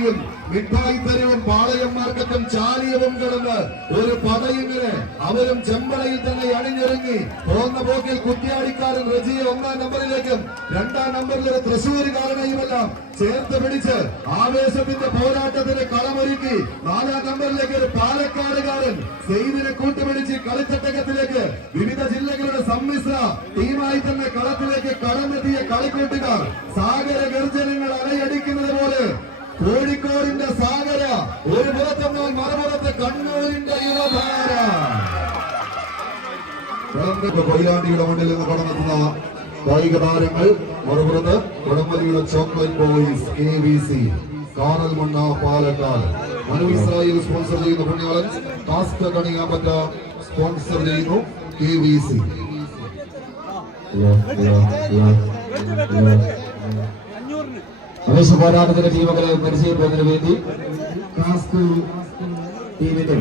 വീതിയും മിഠായി തെരുവും പാളയം മാർക്കറ്റും ചാലിയവും കിടന്ന് ഒരു പടയിങ്ങനെ അവരും ചെമ്പടയിൽ തന്നെ അണിഞ്ഞൊരുങ്ങി പോകുന്ന പോക്കിൽ കുറ്റിയാടിക്കാരൻ റജിയെ 1-ാം നമ്പറിലേക്കും 2-ാം നമ്പറിൽ ഒരു തൃശ്ശൂരുകാരനെയുമെല്ലാം ചേർത്ത് പിടിച്ച് ആവേശത്തിന്റെ പോരാട്ടത്തിന് കളമൊരുക്കി 4-ാം നമ്പറിലേക്ക് ഒരു പാലക്കാടുകാരൻ സെയ്ദിനെ കൂട്ടുപിടിച്ച് കളിച്ചട്ടകത്തിലേക്ക് വിവിധ ജില്ലകളുടെ സമ്മിശ്ര ടീമായി തന്നെ കളത്തിലേക്ക് കടന്നെത്തിയ കളിക്കൂട്ടുകാർ സാഗര ഗർജനങ്ങൾ അലയടിക്കുന്നത് പോലെ കോഴിക്കോടിന്റെ സാഗര ഒരു പുറത്തെന്നാൽ മറുപുറത്ത് കണ്ണൂരിന്റെ യുവധാര കൊയിലാണ്ടിയുടെ മുന്നിൽ നിന്ന് കടന്നെത്തുന്ന കായിക താരങ്ങൾ മറുപുറത്ത് വടംവലിയുടെ chocolate boys KVC Karalmanna Palakkad Manu Israel sponsor ചെയ്യുന്ന പുണ്യാളൻ ടാസ്ക് കണിയാമ്പറ്റ സ്പോൺസർ ചെയ്യുന്നു KVC. പ്രവേശ പോരാട്ടത്തിന്റെ ടീമുകളെ പരിചയപ്പെടുന്നതിന് വേണ്ടി ടീമിന്റെ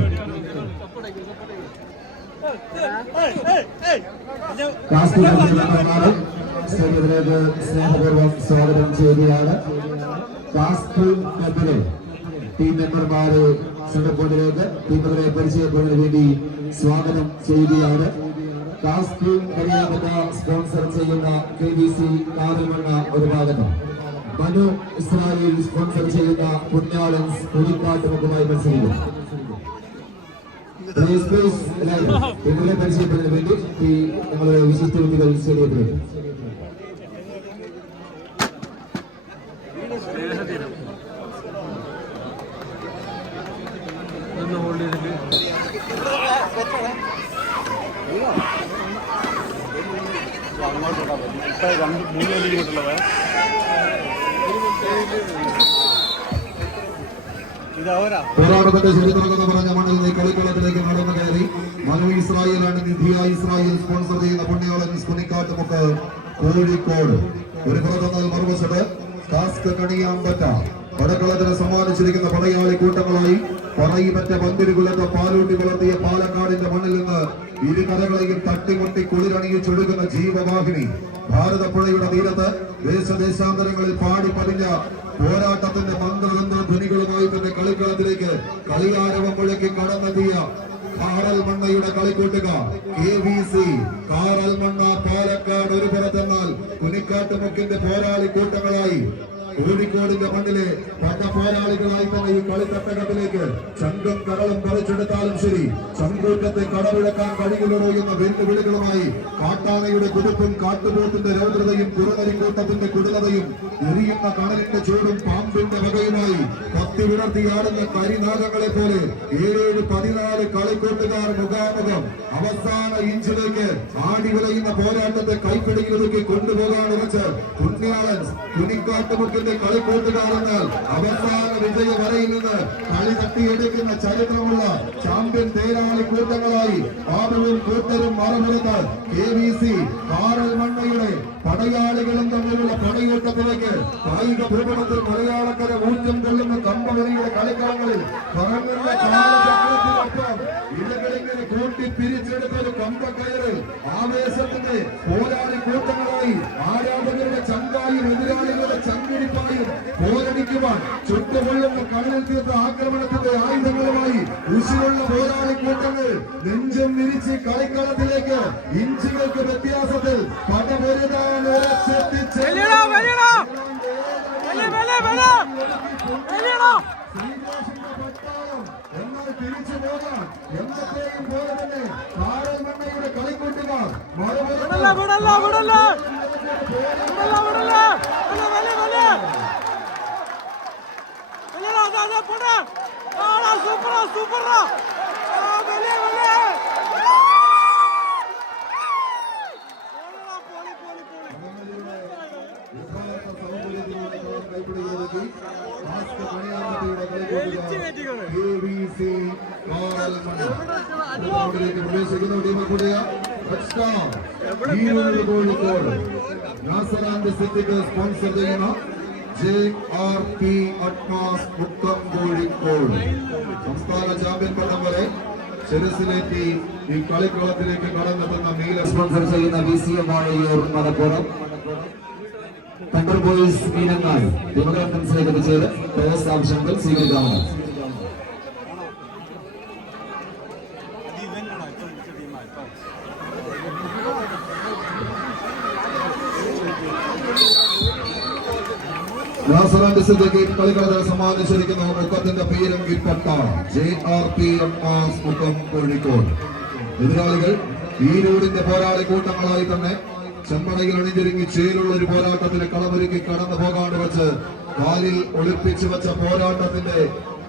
സ്റ്റേഡിയത്തിലേക്ക് സ്നേഹപൂർവ്വം സ്വാഗതം ചെയ്യുകയാണ്. ക്ലബിലെ ടീം മെമ്പർമാരെ സിംഗപ്പൂരിലേക്ക് ടീമുകളെ പരിചയപ്പെടുന്നതിന് വേണ്ടി സ്വാഗതം ചെയ്യുകയാണ്. സ്പോൺസർ ചെയ്യുന്ന KVC കാറൽമണ്ണ ഒരു ഭാഗത്തും മനു ഇസ്രായേൽ സ്പോൺസർ ചെയ്യുന്ന പുണ്യാളൻസ് പുലിക്കാട്ടുമുഖമായി മത്സരിക്കും. ടീമുകളെ പരിചയപ്പെടുന്നതിന് വേണ്ടി ഞങ്ങളുടെ വിശിഷ്ട വ്യക്തികൾ സ്റ്റേഡിയത്തിലേക്ക്. പോരാട്ടത്തിന്റെ ചരിത്രമെന്ന് പറഞ്ഞ മണ്ണിൽ നീ കളിക്കളത്തിലേക്ക് നടന്നു കയറി മനു ഇസ്രായേലാണ് നിധിയ ഇസ്രായേൽ സ്പോൺസർ ചെയ്യുന്ന പുണ്യാളൻ കുനിക്കാട്ടുമുക്ക് കോഴിക്കോട് ഒരു പുറത്തെന്നാൽ മറുവശത്ത് ടാസ്ക് കണിയാമ്പറ്റ പടക്കളത്തിന് സമ്മാനിച്ചിരിക്കുന്ന പടയാളി കൂട്ടങ്ങളായി പറയിമറ്റ പന്തിരുകുലത്തെ പാലൂട്ടി വളർത്തിയ പാലക്കാടിന്റെ മണ്ണിൽ നിന്ന് ഇരു കരകളെയും തട്ടിമുട്ടി കുളിരണിയിച്ചൊഴുകുന്ന ജീവവാഹിനി ഭാരതപ്പുഴയുടെ തീരത്ത് ദേശദേശാന്തരങ്ങളിൽ പാടി പതിഞ്ഞ പോരാട്ടത്തിന്റെ മന്ത്രതന്ത്ര ധ്വനികളുമായി തന്നെ കളിക്കളത്തിലേക്ക് കളിയാരവം മുഴക്കി കടന്നെത്തിയ കാറൽമണ്ണയുടെ കളിക്കൂട്ടുകാർ KVC കാറൽമണ്ണ പാലക്കാട് ഒരു പുറത്തെന്നാൽ കുനിക്കാട്ടുമുക്കിന്റെ പോരാളി കൂട്ടങ്ങളായി കോഴിക്കോടിന്റെ മണ്ണിലെ പല പോരാളികളായി തന്നെ ഈ കളിത്തട്ടകത്തിലേക്ക് ചങ്കും കടലും പറിച്ചെടുത്താലും ശരി ചങ്കൂറ്റത്തെ കടവിളക്കാൻ കഴിയുള്ളൂ എന്ന വെല്ലുവിളികളുമായി കാട്ടാനയുടെ കുതിപ്പും കാട്ടുപോത്തിന്റെ രൗദ്രതയും കുറുനരിക്കൂട്ടത്തിന്റെ കുടിലതയും എറിയുന്ന കടലിന്റെ ചൂടും പാമ്പിന്റെ വകയുമായി കത്തി വിടർത്തിയാടുന്ന കരിനാഗങ്ങളെ പോലെ 7-14 കളിക്കൂട്ടുകാർ മുഖാമുഖം അവസാന ഇഞ്ചിലേക്ക് ആടി വിളയുന്ന പോരാട്ടത്തെ കൈപ്പിടിയിലൊതുക്കി കൊണ്ടുപോകാൻ ഉറച്ച് പുണ്യാളൻ കുനിക്കാട്ടുമുക്കിന്റെ കളിക്കൂട്ടുകാരെന്നാൽ അവസാന വിജയ വരയിൽ നിന്ന് കളി തട്ടിയെടുക്കുന്ന ചരിത്രമുള്ള ചാമ്പ്യൻ തേരാളി കൂട്ടങ്ങളായി ആറും കൂട്ടരും മറുപുറത്ത് KVC കാറൽമണ്ണയുടെ പടയാളികളും തമ്മിലുള്ള പടയോട്ടത്തിലേക്ക് കായിക ഭൂപടത്തിൽ മലയാളക്കര ഊർജം കൊള്ളുന്ന കമ്പവലിയുടെ കളിക്കളങ്ങളിൽ പറങ്ങുന്ന കാലചക്രത്തിനൊപ്പം ഇടകളിങ്ങനെ കൂട്ടി പിരിച്ചെടുത്തൊരു കമ്പക്കയറിൽ ആവേശത്തിന്റെ പോരാളി കൂട്ടങ്ങളായി ആരാധകരുടെ ചങ്കായും എതിരാളികളുടെ ചങ്കിടിപ്പായും പോരടിക്കുവാൻ ചുട്ടുകൊള്ളുന്ന കടലിൽ തീർത്ത ആക്രമണത്തിന്റെ ആയുധങ്ങളുമായി ഉശിരുള്ള പോരാളി കൂട്ടങ്ങൾ നെഞ്ചും വിരിച്ച് കളിക്കളത്തിലേക്ക് ഇഞ്ചുകൾക്ക് വ്യത്യാസത്തിൽ പടപൊരുതാൻ ഉറച്ചെത്തിച്ച് എന്നാൽ തിരിച്ചു പോകാൻ എന്നത്തെയും പോലെ തന്നെ കാറൽമണ്ണയുടെ കളിക്കൂട്ടുകാർ KVC പ്രവേശിക്കുന്ന ടീമിൽ കൂടിയ കോഴിക്കോട് നാസറാന്റെ സിറ്റിക്ക് സ്പോൺസർ ചെയ്യുന്ന JRP അറ്റ്മാസ് മുക്കം കോഴിക്കോട് സംസ്ഥാന ചാമ്പ്യൻ പട്ടം വരെ ചെറുസിലേറ്റി ഈ കളിക്കളത്തിലേക്ക് കടന്നെത്തുന്ന നീല സ്പോൺസർ ചെയ്യുന്ന VCM Malappuram thunder boys Meenangadi ടീമുകൾ മനസ്സിലേക്ക് എത്തിച്ചത് ടോസ് ആവശ്യങ്ങൾ സ്വീകരിക്കാവുന്നു. കളികളെ സമ്മാനിച്ചിരിക്കുന്ന മുഖത്തിന്റെ പേരും കിട്ട JRPMS മുഖം കോഴിക്കോട്. എതിരാളികൾ ഈരൂരിന്റെ പോരാളി കൂട്ടങ്ങളായി തന്നെ ചെമ്പടയിൽ അണിഞ്ഞൊരുങ്ങി ചേരുള്ള ഒരു പോരാട്ടത്തിന് കളമൊരുക്കി കടന്നു പോകാണ്ട് വെച്ച് കാലിൽ ഒളിപ്പിച്ചു വെച്ച പോരാട്ടത്തിന്റെ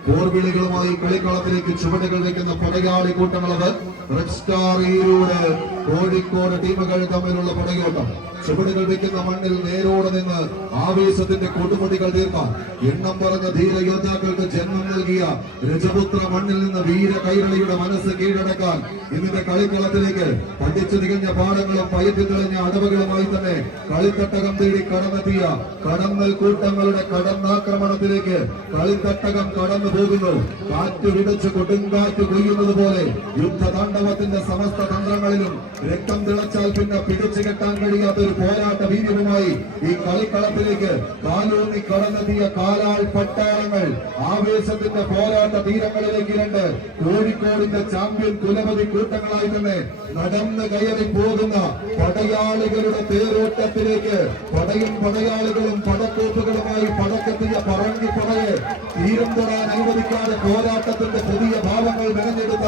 പോർവിളികളുമായി കളിക്കളത്തിലേക്ക് ചുവടുകൾ വെക്കുന്ന പടയാളി കൂട്ടങ്ങളത് റെഡ് സ്റ്റാർ ഈരൂട് കോഴിക്കോട് ടീമുകൾ തമ്മിലുള്ള പടയോട്ടം. ചുവടുകൾ വെക്കുന്ന മണ്ണിൽ നേരോടെ നിന്ന് ആവേശത്തിന്റെ കൊടുമുടികൾ തീർക്കാൻ എണ്ണം പറഞ്ഞ ധീര യോദ്ധാക്കൾക്ക് ജന്മം നൽകിയ രജപുത്ര മണ്ണിൽ നിന്ന് വീര കൈരളിയുടെ മനസ്സ് കീഴടക്കാൻ ഇന്നിന്റെ കളിക്കളത്തിലേക്ക് പഠിച്ചു തികഞ്ഞ പാഠങ്ങളും പയറ്റി തെളിഞ്ഞ അടവുകളുമായി തന്നെ കളിത്തട്ടകം തേടി കടന്നെത്തിയ കടന്നൽ കൂട്ടങ്ങളുടെ കടന്നാക്രമണത്തിലേക്ക് കളിത്തട്ടകം കടന്നു പോകുന്നു. കാറ്റ് വിടച്ച് കൊടുങ്കാറ്റ് കൊയ്യുന്നത് പോലെ യുദ്ധതാണ്ഡവത്തിന്റെ സമസ്ത തന്ത്രങ്ങളിലും രക്തം തിളച്ചാൽ പിന്നെ പിടിച്ചു കെട്ടാൻ കഴിയാത്ത ഒരു പോരാട്ട വീര്യവുമായി ഈ കളിക്കളത്തിലേക്ക് കാലൂന്നി കടന്നെത്തിയ കാലാൾ പട്ടാളങ്ങൾ ആവേശത്തിന്റെ പോരാട്ട തീരങ്ങളിലേക്ക് രണ്ട് കോഴിക്കോടിന്റെ ചാമ്പ്യൻ കുലപതി കൂട്ടങ്ങളായി തന്നെ നടന്ന് കയറി പോകുന്ന പടയാളികളുടെ തേരോട്ടത്തിലേക്ക് പടയും പടയാളികളും പടക്കോപ്പുകളുമായി പടക്കെത്തിയ പറങ്കി പടയെ തീരം തൊടാൻ അനുവദിക്കാതെ പോരാട്ടത്തിന്റെ പുതിയ ഭാവങ്ങൾ മെനഞ്ഞെടുത്ത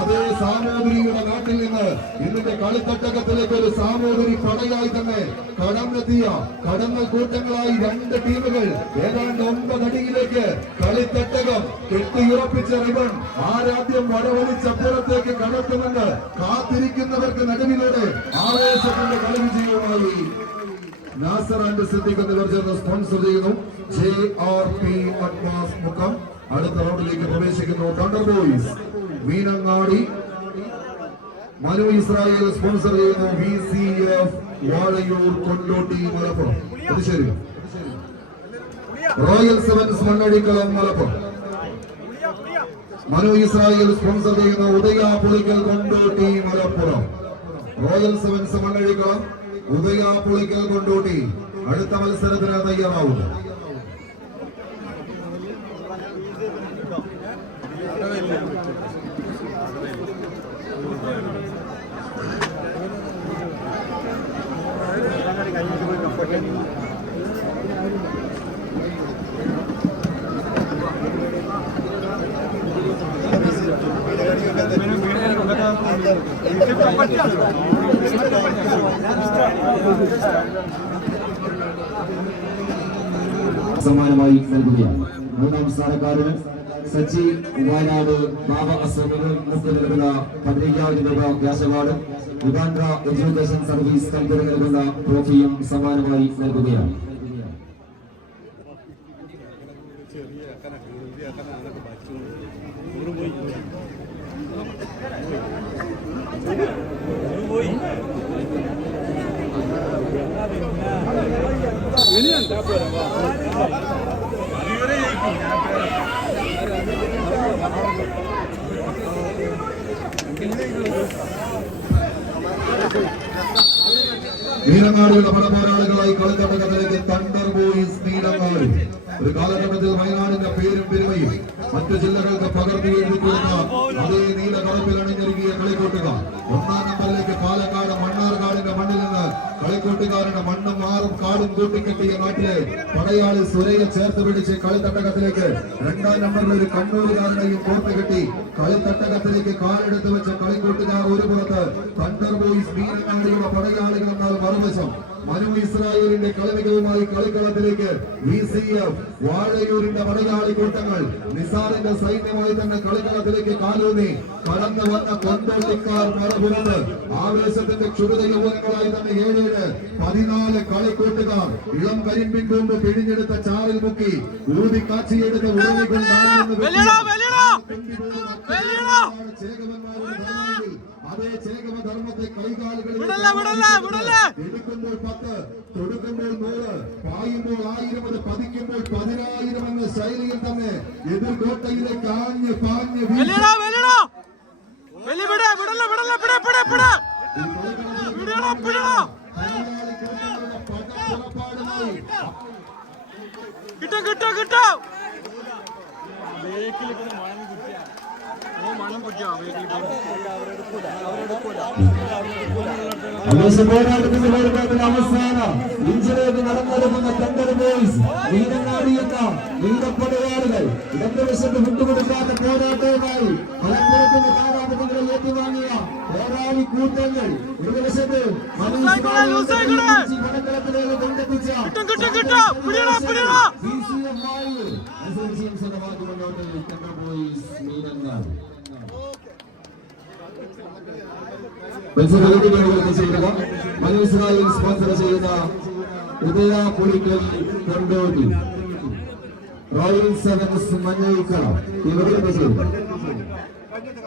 അതേ സാമൂതിരിയുടെ നാട്ടിൽ നിന്ന് ഇന്നിന്റെ കളിത്തട്ടകത്തിലേക്ക് ഒരു സാമൂതിരി പടയായി തന്നെ കടന്നെത്തിയ കടന്നൽ കൂട്ടങ്ങളായി രണ്ട് ടീമുകൾ ഏതാണ്ട് 9 അടിയിലേക്ക് കളിത്തട്ടകം കെട്ടിയുറപ്പിച്ച റിബൺ ആരാധ്യം വരവലിച്ചപ്പുറത്തേക്ക് കടക്കുമെന്ന് കാത്തിരിക്കുന്നവർക്ക് നടുവിലൂടെ ആവേശത്തിന്റെ കളിവിജയവുമായി നാസർ ആൻഡ് സിദ്ദീഖ് എന്നിവർ ചേർന്ന് സ്പോൺസർ ചെയ്യുന്നു. JRPMS മുഖം അടുത്ത റൗണ്ടിലേക്ക് പ്രവേശിക്കുന്നു. Thunder boys Meenangadi Manu Israel sponsor ചെയ്യുന്നു. VCF വാളയൂർ കൊണ്ടോട്ടി മലപ്പുറം. അത് ശരി. Royal sevens Mannadikkalam Malappuram. Manu Israel sponsor ചെയ്യുന്നു. ഉദയ പുളിക്കൽ കൊണ്ടോട്ടി മലപ്പുറം. റോയൽ സെവൻസ് മണ്ണടിക്കളം ഉദയ പുളിക്കൽ കൊണ്ടോട്ടി അടുത്ത മത്സരത്തിന് തയ്യാറാവുന്നു. സമ്മാനമായി നൽകുകയാണ്. 3ാം സ്ഥാനക്കാരന് സച്ചി വയനാട് ബാബ അസോമിന് നൽകുന്ന 15,000 രൂപ ക്യാഷ് അവാർഡും യുഗാണ്ട എഡ്യൂക്കേഷൻ സർവീസ് കമ്പനി നൽകുന്ന ട്രോഫിയും സമ്മാനമായി നൽകുകയാണ്. മീനങ്ങാടിയുടെ പടപോരാളികളായി കളിത്തട്ടകത്തിലേക്ക് തണ്ടർ ബോയ്സ് മീനങ്ങാടി. ഒരു കാലഘട്ടത്തിൽ വയനാടിന്റെ പേരും പെരുമയും മറ്റു ജില്ലകൾക്ക് പകർത്തി എഴുതി കൊടുത്ത അതേ നീല കളപ്പിൽ അണിഞ്ഞൊരുങ്ങിയ കളിക്കൂട്ടുകാർ 1ാം നമ്പറിലേക്ക് പാലക്കാട് മണ്ണാർക്കാടിന്റെ മണ്ണിൽ നിന്ന് കളിക്കൂട്ടുകാരുടെ മണ്ണും മാറും കാടും കൂട്ടിക്കെട്ടിയ നാട്ടിലെ പടയാളി സുരയെ ചേർത്ത് പിടിച്ച് കളിത്തട്ടകത്തിലേക്ക് 2ാം നമ്പറിൽ ഒരു കണ്ണൂരുകാരനെയും കോർത്ത് കെട്ടി കളിത്തട്ടകത്തിലേക്ക് കാലെടുത്ത് വെച്ച കളിക്കൂട്ടുകാർ ഒരു പുറത്ത് തണ്ടർ ബോയ്സ് മീനങ്ങാടിയുടെ പടയാളികൾ എന്നാൽ മറുവശം മനു ഇസ്രായേലിന്റെ കളിമികവുമായി കളിക്കളത്തിലേക്ക് VCF വാഴയൂരിന്റെ പടയാളി കൂട്ടങ്ങൾ നിസാറിന്റെ സൈന്യമായി തന്നെ കളിക്കളത്തിലേക്ക് കാലൂന്നി കടന്നു വന്ന കൊണ്ടോട്ടിക്കാർ മറപുറത്ത് ആവേശത്തിന്റെ ക്ഷുഭിത യൗവനങ്ങളായി തന്നെ 7-14 കളിക്കൂട്ടുകാർ ഇളം കരിമ്പിൻ കൂമ്പ് പിഴിഞ്ഞെടുത്ത ചാറിൽ മുക്കി ഊതി കാച്ചിയെടുത്ത അതേ ചേകവധർമ്മത്തെ കൈകാലുകളിൽ എടുക്കുമ്പോൾ 10, തൊടുക്കുമ്പോൾ 100, പായുമ്പോൾ 1000, അത് പതിക്കുമ്പോൾ 10,000 എന്ന ശൈലിയിൽ തന്നെ എതിർകോട്ടയിലേക്ക് ആഞ്ഞ് പാഞ്ഞ് പുറപ്പാടുമായി അവസാന ഇഞ്ചിലേക്ക് നടന്നിറങ്ങുന്ന തണ്ടർ ബോയ്സ് നീലങ്ങാടി എന്ന നീലപ്പടയാളികൾ ഇടതുവശത്ത് വിട്ടുകൊടുക്കാത്ത പോരാട്ടവുമായി മലപ്പുറത്തിന്റെ കാലാപതികളെ ഏറ്റുവാങ്ങിയ പോരാളി കൂട്ടങ്ങൾ ഇടതുവശത്ത് പടക്കളത്തിലേക്ക് കൊണ്ടെത്തിച്ച മുന്നോട്ട് തണ്ടർ ബോയ്സ് നീലങ്ങാടി മനോസ്രായിൽ സ്പോൺസർ ചെയ്യുന്ന ഉദയ പുളിക്കൽ കൊണ്ടോട്ടി റോയൽ സെവൻസ് മഞ്ഞയിക്കട ഇവരുടെ ചെയ്യുന്നു.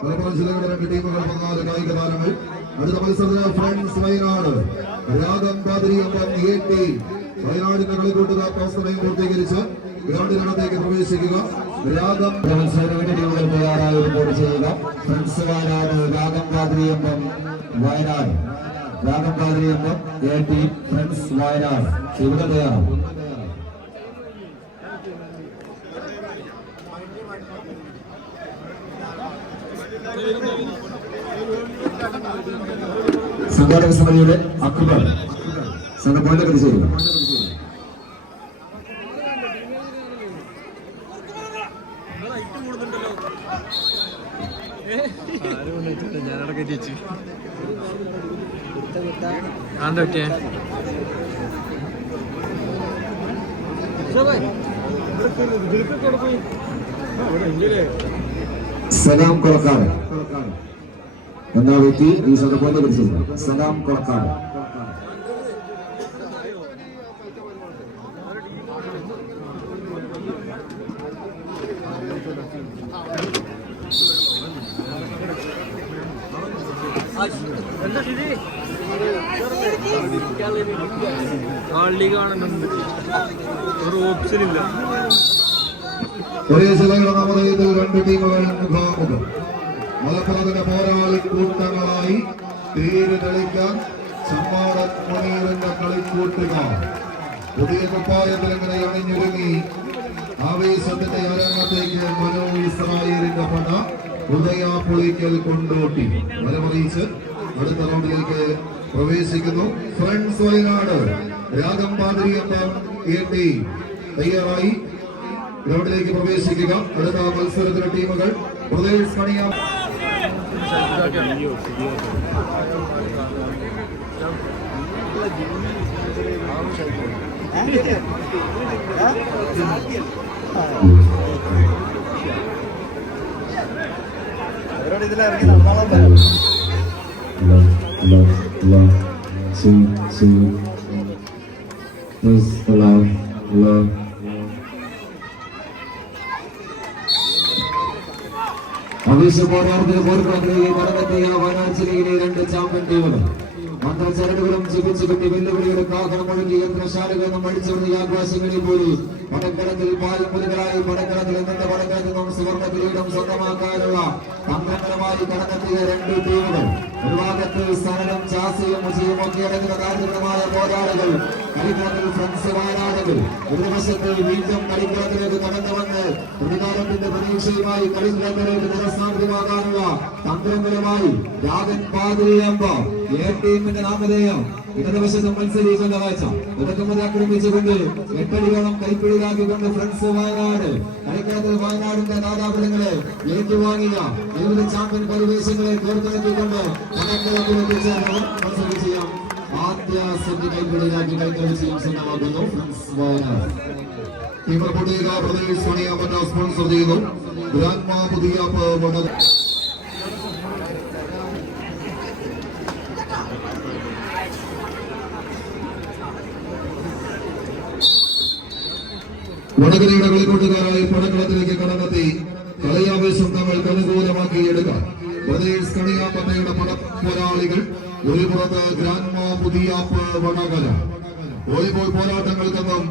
മലപ്പുറം ജില്ലയുടെ രണ്ട് ടീമുകൾ 14 കായിക താരങ്ങൾ. അടുത്ത മത്സരത്തിന് ഫ്രണ്ട്സ് വയനാട് രാഗം പാതിരിയമ്പം ടീം വയനാടിന്റെ കളിക്കൂട്ടുകാർ ടോസ് സമയം പൂർത്തീകരിച്ച് ഗ്രൗണ്ടിനകത്തേക്ക് പ്രവേശിക്കുക. രാഗം ടീമുകൾ തയ്യാറായി റിപ്പോർട്ട് ചെയ്യുക. ഫ്രണ്ട്സ് വയനാട് രാഗം പാതിരിയമ്പം വയനാട് രാഗം പാതിരിയമ്പം ടീം ഫ്രണ്ട്സ് വയനാട് ഇവിടെ തയ്യാറാണ്. സംഘാടക സമിതിയുടെ അക്ബർ സംഘ പോയിന്റ് ചെയ്യുക. ഞാനവിടെ കയറ്റി സലാം കൊളക്കാട് എന്ന വ്യക്തി ഈ സംഘത്തെ കുറിച്ചില്ല. സലാം കൊളക്കാട് കളി കാണുന്നുണ്ട്, ഒരു ഓപ്ഷനില്ല. ഒരേ ജില്ലയുടെ നവോദയത്തിൽ രണ്ട് ടീമുകൾ മുഖാമുഖം. മലപ്പുറത്തിന്റെ പോരാളി കൂട്ടങ്ങളായി പേര് കളിക്കാൻ ചമ്മാടൻ മുനീറിന്റെ കളിക്കൂട്ടുകാർ പുതിയ കുപ്പായത്തിൽ ഇങ്ങനെ അണിഞ്ഞൊരുങ്ങി ആവേശത്തിന്റെ അരങ്ങത്തേക്ക് മനോ ഇസ്രായേലിന്റെ പട ഉദയ പുളിക്കൽ കൊണ്ടോട്ടി വരമറിയിച്ച് അടുത്ത റൗണ്ടിലേക്ക് പ്രവേശിക്കുന്നു. ഫ്രണ്ട്സ് വയനാട് രാഗം പാതിരിയമ്പം ടീം തയ്യാറായി ഗ്രൗണ്ടിലേക്ക് പ്രവേശിക്കുക. അടുത്ത മത്സരത്തിലെ ടീമുകൾ ബ്രദേഴ്സ് മണിയാം ആവേശ പോരാട്ടത്തിന് പോർക്കളത്തിലേക്ക് കടന്നെത്തിയ വയനാട് ജില്ലയിലെ രണ്ട് ചാമ്പ്യൻ ടീമുകൾ മന്ത്രചരടുകളും ചികിത്സ കിട്ടി വെല്ലുവിളിയുടെ കാഹളം ഒഴുകി യന്ത്രശാലകളെന്നും അടിച്ചുകൊണ്ട് ആഘോഷങ്ങളിൽ പോലും പടക്കളത്തിൽ പാൽമുരുകളായി പടക്കളത്തിൽ നിന്റെ പടക്കളത്തിൽ നിന്നും സുവർണ്ണ കിരീടം സ്വന്തമാക്കാനുള്ള തന്ത്രപരമായി കടന്നെത്തിയ രണ്ട് ടീമുകൾ. ഒരു ഭാഗത്ത് സനലും ചാസിയും മുജിയും ഒക്കെ അടങ്ങുന്ന കാര്യം പോരാളികൾ കളിക്കളത്തിൽ ഫ്രണ്ട്സ് വയനാടുകൾ. എതിർവശത്ത് വീണ്ടും കളിക്കളത്തിലേക്ക് കടന്നു വന്ന് പ്രതികാരത്തിന്റെ പ്രതീക്ഷയുമായി കളിക്കളത്തിലേക്ക് നിരസാധ്യമാകാനുള്ള തന്ത്രങ്ങളുമായി രാഗൻ പാതിരിയമ്പം ടീമിന്റെ നാമധേയം ഇടതുവശത്ത് മത്സരിക്കുന്ന കാഴ്ച ഇടതുമതി ആക്രമിച്ചുകൊണ്ട് 8 അടിയോളം കൈപ്പിടിയിലാക്കിക്കൊണ്ട് ഫ്രണ്ട്സ് വയനാട് കളിക്കളത്തിൽ വയനാടിന്റെ നാദാപുരങ്ങളെ ഏറ്റുവാങ്ങിയ വിവിധ ചാമ്പ്യൻ പരിവേശങ്ങളെ കോർത്തിണക്കിക്കൊണ്ട് പടക്കളത്തിലെത്തിച്ചേർന്ന് മത്സരം ചെയ്യാം. ആദ്യ സെറ്റ് കൈപ്പിടിയിലാക്കി കളിക്കളി ചെയ്യാൻ സ്വന്തമാക്കുന്നു ഫ്രണ്ട്സ് വയനാട്. ടീമർ പൊടിയുക ബ്രദേഴ്സ് മണിയാമ്പറ്റ സ്പോൺസർ ചെയ്യുന്നു. ഗ്രാൻഡ്മാ പുതിയ വടകരയുടെ കളിക്കൂട്ടുകാരായി പടക്കളത്തിലേക്ക് കടന്നെത്തി കളിയാവേശം തങ്ങൾക്ക് അനുകൂലമാക്കിയെടുക്കാം. ബ്രദേഴ്സ് കണിയാമ്പറ്റയുടെ പടപ്പോരാളികൾ ഒരു പുറത്ത് ഗ്രാൻഡ്മാ പുതിയാപ്പ് വടകര. വോളിബോൾ പോരാട്ടങ്ങൾക്കൊന്നും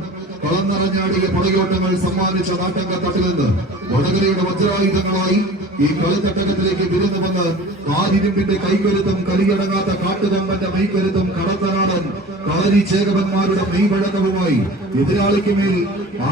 കളം നിറഞ്ഞാടിയ പടയോട്ടങ്ങൾ സമ്മാനിച്ച നാട്ടങ്കത്തട്ടിൽ നിന്ന് വടകരയുടെ വജ്രായുധങ്ങളായി ഈ കളിത്തട്ടകത്തിലേക്ക് വിരുന്നു വന്ന് കാരിരുമ്പിന്റെ കൈക്കരുത്തും കലിയടങ്ങാത്ത കാട്ടുകമ്പന്റെ മെയ്ക്കരുത്തും കടത്തനാടൻ കളരി ചേകവന്മാരുടെ മെയ്വഴക്കവുമായി എതിരാളിക്ക് മേൽ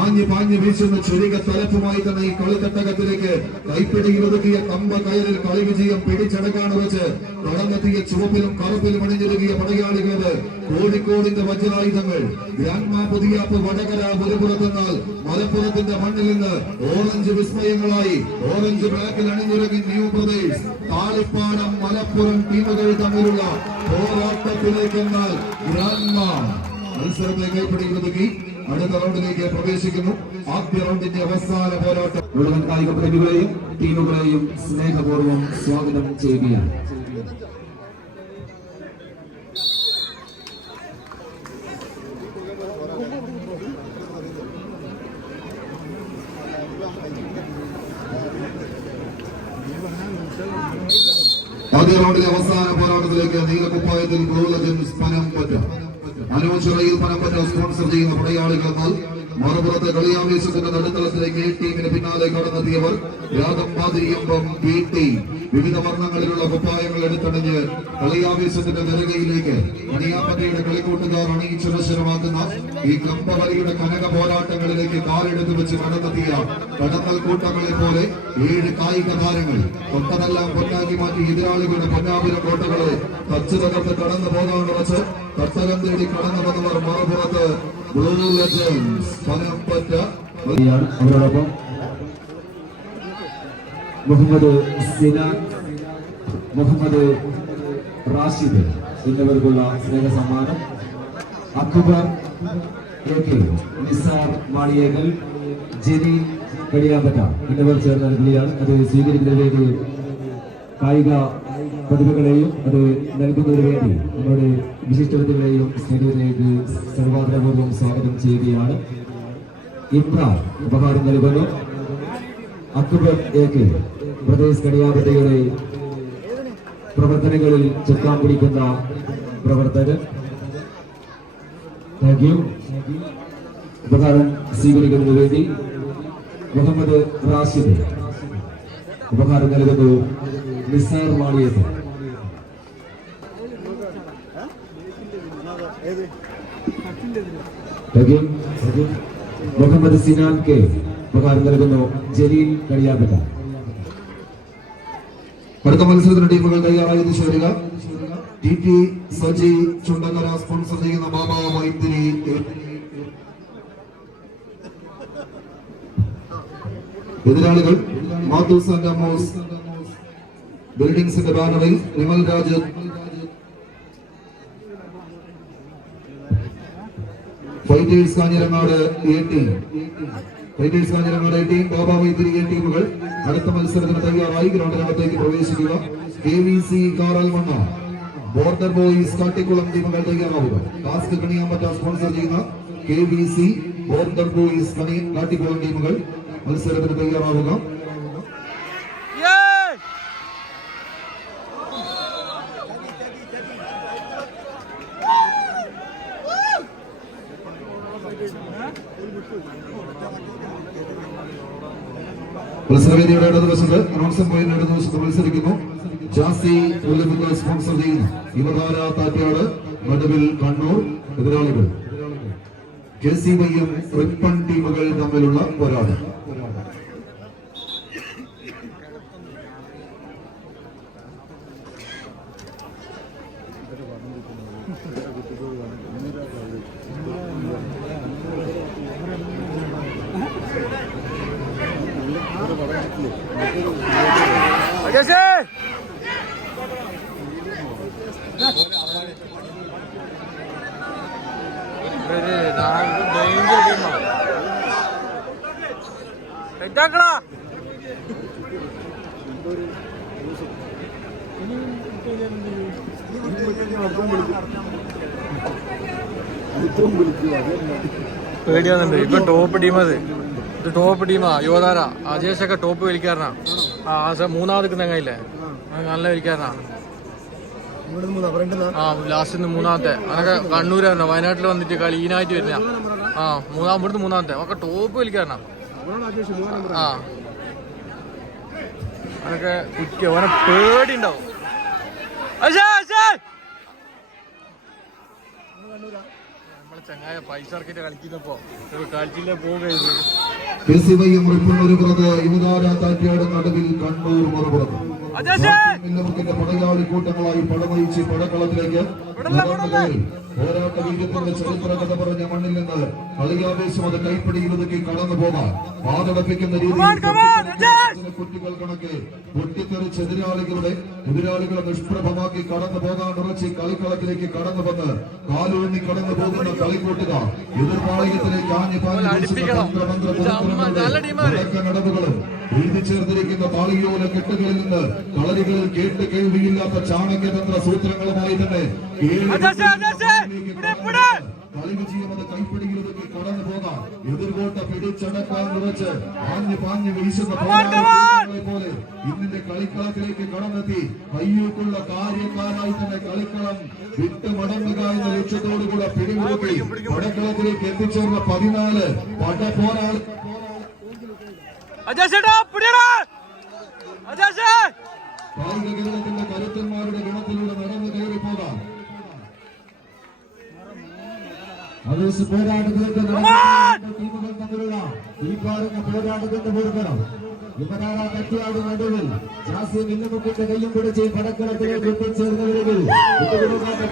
ആഞ്ഞു പാഞ്ഞു വീശുന്ന ചുരുക തലപ്പുമായി തന്നെ ഈ കളിത്തട്ടകത്തിലേക്ക് കൈപ്പിടിയിൽ ഒതുക്കിയ കമ്പ കയറിൽ കളി വിജയം പിടിച്ചടക്കാണ് വെച്ച് കടന്നെത്തിയ ചുവപ്പിലും കറുപ്പിലും അണിഞ്ഞൊരുങ്ങിയ പടയാളികളത് കോഴിക്കോടിന്റെ വജ്രായുധങ്ങൾ ഗ്രാൻഡ്മാ പുതിയാപ്പ് വടകര ഒരുപുറത്തെന്നാൽ മലപ്പുറത്തിന്റെ മണ്ണിൽ നിന്ന് ഓറഞ്ച് വിസ്മയങ്ങളായി ഓറഞ്ച് ബ്ലാക്കിൽ അണിഞ്ഞൊരുങ്ങി ന്യൂ പ്രദേശ് താളിപ്പാടം മലപ്പുറം ടീമുകൾ തമ്മിലുള്ള പോരാട്ടത്തിലേക്കെന്നാൽ ഗ്രാൻഡ്മാ മത്സരത്തെ കൈപ്പിടിയിൽ ഒതുക്കി അടുത്ത റൗണ്ടിലേക്ക് പ്രവേശിക്കുന്നു. ആദ്യ റൗണ്ടിന്റെ അവസാന പോരാട്ടം മുഴുവൻ കായിക പ്രേമികളെയും ടീമുകളെയും സ്നേഹപൂർവ്വം സ്വാഗതം ചെയ്യുകയാണ്. ആദ്യ റൗണ്ടിലെ അവസാന പോരാട്ടത്തിലേക്ക് നീലക്കുപ്പായത്തിൽ ബ്ലൂ ലെജൻസ് പനമ്പറ്റ മനോജറയിൽ പനമ്പറ്റ സ്പോൺസർ ചെയ്യുന്ന പടയാളികൾ എന്നാൽ മറുപുറത്തെ കളിയാവേശത്തിന്റെ നടുത്തളത്തിലേക്ക് എ ടീമിന് പിന്നാലെ കടന്നെത്തിയവർ രാഗംപാതിരിയമ്പം ബി ടീം വിവിധ വർണ്ണങ്ങളിലുള്ള കുപ്പായങ്ങൾ എടുത്തണിഞ്ഞ് കളിയാവേശത്തിന്റെ നെറുകയിലേക്ക് മണിയാമ്പറ്റയുടെ കളിക്കൂട്ടുകാർ അണിയിച്ചുരശരമാക്കുന്ന ഈ കമ്പവലിയുടെ കനക പോരാട്ടങ്ങളിലേക്ക് കാലെടുത്തു വെച്ച് കടന്നെത്തിയ കടന്നൽ കൂട്ടങ്ങളെ പോലെ 7 കായിക താരങ്ങൾ തൊട്ടതെല്ലാം പൊന്നാക്കി മാറ്റി എതിരാളികളുടെ പൊന്നാപുരം കോട്ടകളെ തച്ചു തകർത്ത് കടന്നു പോകാനുറച്ച് തട്ടകം തേടി കടന്നു വന്നവർ മറുപുറത്ത് ബ്ലൂ ലെജൻസ് പനമ്പറ്റ. അവരോടൊപ്പം മുഹമ്മദ് സിനാൻ, മുഹമ്മദ് റാഷിദ് എന്നിവർക്കുള്ള സ്നേഹ സമ്മാനം. അക്ബർ AK, നിസാർ മാളിയേക്കൽ, ജെനി കടിയാമ്പറ്റ എന്നിവർ ചേർന്ന് നൽകുകയാണ്. അത് സ്വീകരിക്കുന്നതിലേക്ക് കായിക പ്രതിഭകളെയും അത് നൽകുന്നതിന് വേണ്ടി നമ്മുടെ വിശിഷ്ടവതികളെയും സ്നേഹിതരിലേക്ക് സർവാദരപൂർവ്വം സ്വാഗതം ചെയ്യുകയാണ്. ഇമ്രാൻ ഉപഹാരം നൽകുന്നു. അക്ബർ AK, പ്രദേശ് കടിയാമ്പറ്റയുടെ പ്രവർത്തനങ്ങളിൽ ചുക്കാൻ പിടിക്കുന്ന പ്രവർത്തകൻ. ഉപഹാരം സ്വീകരിക്കുന്നതിന് വേണ്ടി മുഹമ്മദ് റാഷിദ് ഉപഹാരം നൽകുന്നു. നിസാർ മാളിയേക്കൽ. മുഹമ്മദ് സിനാൻ കെ ഉപഹാരം നൽകുന്നു. ജലീൽ കടിയാമ്പറ്റ. അടുത്ത മത്സരത്തിന് ടീമുകൾ തയ്യാറായി ചേരുക. TT സജി ചുണ്ടക്കര സ്പോൺസർ ചെയ്യുന്ന ബാബ വൈദ്യുതി എതിരാളികൾ മാത്തൂസ് ആൻഡ് അമോസ് ബിൽഡിംഗ്സിന്റെ ബാനറിൽ Nimal Raj fighters Kanhirangad A team Baba വൈദ്യുതി A ടീമുകൾ അടുത്ത മത്സരത്തിന് തയ്യാറായി ഗ്രൗണ്ടിനകത്തേക്ക് പ്രവേശിക്കുക. KVC കാറൽമണ്ണ ബോർഡർ ബോയ്സ് കാട്ടിക്കുളം ടീമുകൾ തയ്യാറാവുക. ടാസ്ക് കണിയാമ്പറ്റ സ്പോൺസർ ചെയ്യുന്ന KVC ബോർഡർ ബോയ്സ് കാട്ടിക്കുളം ടീമുകൾ മത്സരത്തിന് തയ്യാറാവുക. മത്സരവേദിയുടെ ഇടതുവശത്ത് അനൗൺസർ പോയിന്റ് ഇടതുവശത്ത് മത്സരിക്കുന്നു. ജാസി സ്പോൺസർ ചെയ്യുന്നു യുവതാര താറ്റയാട് നടുവിൽ കണ്ണൂർ. എതിരാളികൾ KCYM റിപ്പൺ ടീമുകൾ തമ്മിലുള്ള പോരാട്ടം. പേടിയാന്നുണ്ട്. ഇപ്പൊ ടോപ്പ് ടീം അത്. ഇത് ടോപ്പ് ടീമാ. യുവതാര അജേഷൊക്കെ ടോപ്പ് വലിക്കാരനാ. മൂന്നാമത് തെങ്ങയില്ലേ, നല്ല വലിക്കാരനാ. ലാസ്റ്റ് മൂന്നാമത്തെ അതൊക്കെ കണ്ണൂരാണ്. വയനാട്ടിൽ വന്നിട്ട് ക്ലീനായിട്ട് വരുന്ന ആ ഇവിടുന്ന് മൂന്നാമത്തെ ഒക്കെ ടോപ്പ് വലിക്കാരനാണ്. ആ അതൊക്കെ കുറ്റി ഓനെ പേടി ഉണ്ടാവും. നമ്മളെ ചങ്ങായ പൈസ ഇറക്കിട്ട് കളിക്കുന്നപ്പോ കളിച്ചില്ല പോകുകയായിരുന്നു. ഒരു പുറത്ത് യുവതാര താറ്റിയാട് നടുവിൽ കണ്ണൂർ മറുപുറത്ത് പടയാളി കൂട്ടങ്ങളായി പടനയിച്ച് പടക്കളത്തിലേക്ക് പോരാട്ട വീര്യത്തിന്റെ ചരിത്ര കഥ പറഞ്ഞ മണ്ണിൽ നിന്ന് കളിയാവേശം അത് കൈപ്പിടിയിലൊതുക്കി കടന്നു പോകാൻ വാതടപ്പിക്കുന്ന രീതിയിൽ കുട്ടികൾ കണക്കെ പൊട്ടിത്തെറിച്ച് എതിരാളികളെ നിഷ്പ്രഭമാക്കി കടന്നു പോകാൻ ഉറച്ച് കളിക്കളത്തിലേക്ക് കടന്നു വന്ന് കാലൂന്നി കടന്നു പോകുന്ന കളിക്കൂട്ടുകാർ എതിർപാളയത്തിലേക്ക് ആഞ്ഞു നടവുകളും എഴുതി ചേർന്നിരിക്കുന്ന താളിയോല കെട്ടുകളിൽ നിന്ന് കളരികളിൽ കേട്ട് കേൾവിയില്ലാത്ത ചാണക്യതന്ത്ര സൂത്രങ്ങളുമായി തന്നെ കളിവിജയമത് കൈപ്പിടിയിലൊതുക്കി കടന്നു പോകാം. എതിർകോട്ട പിടിച്ചടക്കാൻ ഉറച്ച് പാഞ്ഞു വീശുന്ന പോലെ ഇന്നിന്റെ കളിക്കളത്തിലേക്ക് കടന്നെത്തി കയ്യൂക്കുള്ള കാര്യക്കാരായി തന്നെ കളിക്കളം വിട്ട് മടങ്ങുക എന്ന ലക്ഷ്യത്തോടുകൂടെ പിടിമുറുക്കി പടക്കളത്തിലേക്ക് എത്തിച്ചേർന്ന 14 പടപോരാളി കായിക കേരളത്തിന്റെ കരുത്തന്മാരുടെ ഗണത്തിലൂടെ നടന്നു കയറി പോകാം. പോരാട്ടത്തിലേക്ക് ടീമുകൾ തമ്മിലുള്ള ഈ കാണുന്ന പോരാട്ടത്തിന്റെ പൂർവ്വം യുവനാട തട്ടിയാട് നടുവിൽ ജാസി മില്ലുമുക്കിന്റെ കയ്യും പിടിച്ച് പടക്കളത്തിലേക്ക് എത്തിച്ചേർന്നവരിൽ വിട്ടുകൊടുക്കാത്ത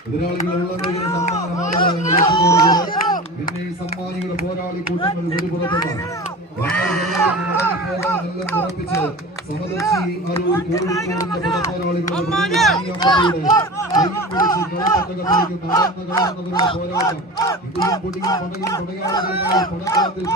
എതിരാളികളുള്ള പിന്നെ സമ്മാനികളുടെ പോരാളി കൂട്ടങ്ങൾ ഒരു പുറത്തുണ്ട്. ഉറപ്പിച്ച് സമദർശി അരൂർ കോഴിക്കോടിന്റെ പടപ്പോരാളികളുടെ പോരാട്ടം ഇന്ത്യയും പൊടിയും പടയും പടയാളികളുമായി പടക്കളത്തിൽ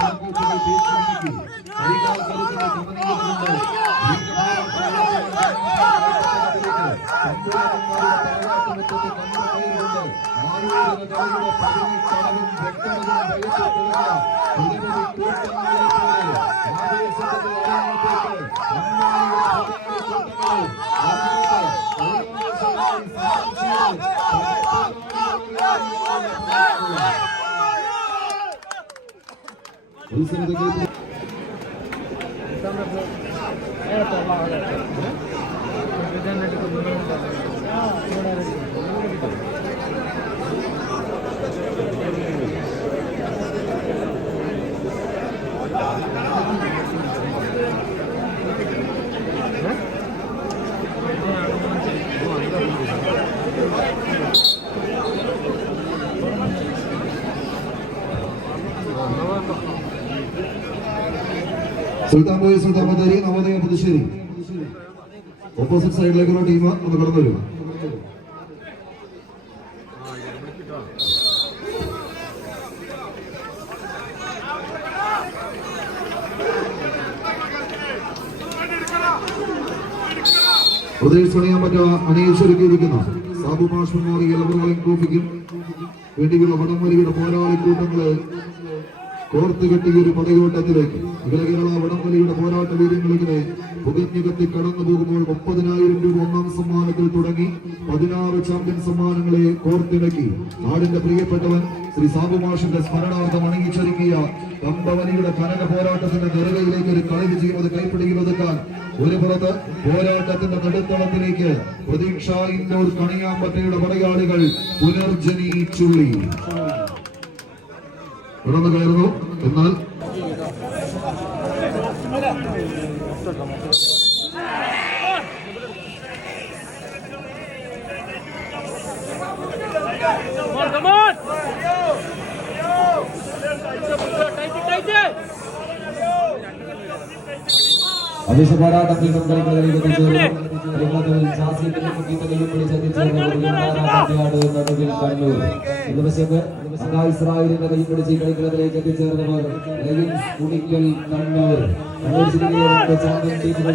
സുൽത്താൻ boy Sultan Bathery Navodaya Puthussery opposite സൈഡിലേക്കുള്ള team ഒന്ന് കടന്നു വരും. പ്രദേശ് പണിയാൻ പറ്റുക അണിയിച്ചൊരുക്കിയിരിക്കുന്ന സാബു മാഷ് മെമ്മോറിയൽ എവറോളിംഗ് ട്രോഫിക്കും വേണ്ടിയുള്ള വടംവലിയുടെ പോരാളി കൂട്ടങ്ങള് കോർത്ത് കെട്ടിയ ഒരു പടയോട്ടത്തിലേക്ക് അഖില കേരള വടംവലിയുടെ പോരാട്ട വീര്യങ്ങളിങ്ങനെ പുകഞ്ഞുകത്തി കടന്നു പോകുമ്പോൾ 30,000 രൂപ ഒന്നാം സമ്മാനത്തിൽ തുടങ്ങി 16 ചാമ്പ്യൻ സമ്മാനങ്ങളെ കോർത്തിണക്കി നാടിന്റെ പ്രിയപ്പെട്ടവൻ ശ്രീ സാബു മാഷിന്റെ സ്മരണാർത്ഥം അണിയിച്ചൊരുക്കിയ കമ്പവലിയുടെ കനക പോരാട്ടത്തിന്റെ നെറുകയിലേക്ക് ഒരു കളി വിജയം അത് കൈപ്പിടിയിൽ ഒതുക്കാൻ ഒരു പുറത്ത് പോരാട്ടത്തിന്റെ നടുത്തളത്തിലേക്ക് പ്രതീക്ഷ ഇന്നൂർ കണിയാമ്പറ്റയുടെ പടയാളികൾ പുനർജനിച്ചുള്ളി കടന്നു കയറുന്നു. എന്നാൽ അവിശ പോരാട്ടം വീണ്ടും കളികളിലേക്ക് എത്തിച്ചേർന്നു. ജാസിന്റെ കുട്ടികളെയും വിളിച്ചെത്തിച്ചേർന്നു. നടുവിൽ കണ്ണൂർ ഇരുവശത്ത് ഇസ്രായേലിന്റെ കൈ പിടിച്ച് കളിക്കളത്തിലേക്ക് എത്തിച്ചേർന്നവർ ലയൻസ് കുടിക്കൽ കണ്ണൂർ. കണ്ണൂർ ജില്ലയിലെ ചാമ്പ്യൻ ടീമുകൾ